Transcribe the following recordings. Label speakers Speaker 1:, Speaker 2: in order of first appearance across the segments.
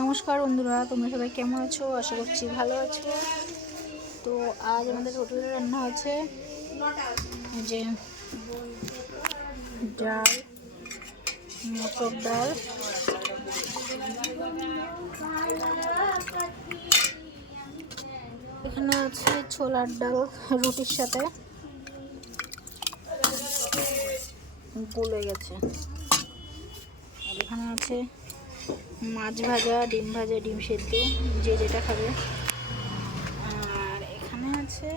Speaker 1: নমস্কার বন্ধুরা, তোমরা সবাই কেমন আছো? আশা করছি ভালো আছো। তো আজ আমাদের হোটেলে রান্না আছে যে ডাল, মটর ডাল। এখানে আছে ছোলার ডাল, রুটির সাথে। গলে গেছে। আর এখানে আছে মাছ ভাজা, ডিম ভাজা, ডিম সেদ্ধ, যে যেটা খাবে। আর এখানে আছে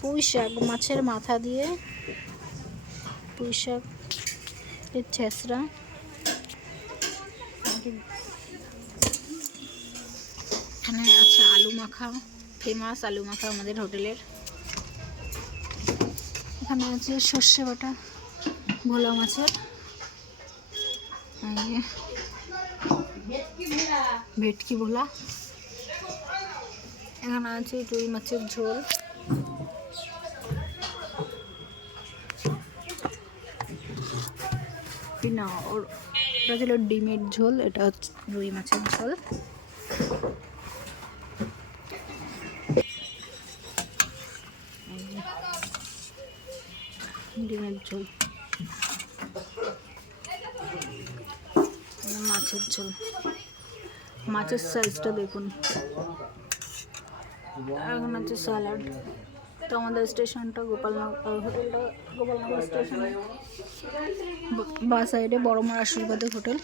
Speaker 1: পুঁই শাক, মাছের মাথা দিয়ে পুঁই শাক এর ছেঁচড়া। এখানে আছে আলু মাখা ফেমাস আলু মাখা আমাদের হোটেলের। এখানে আছে সর্ষে বাটা, ভোলা মাছের। ভেটকি ভোলা এখানে আছে রুই মাছের ঝোল না ওটা ছিল ডিমের ঝোল এটা হচ্ছে রুই মাছের ঝোল ডিমের ঝোল মাছের ঝোল মাছের সাইজটা দেখুন। এখন আছে স্যালাড তো আমাদের স্টেশনটা গোপালনগর হোটেলটা গোপালনগর স্টেশন বা সাইডে বড় মার আশীর্বাদের হোটেল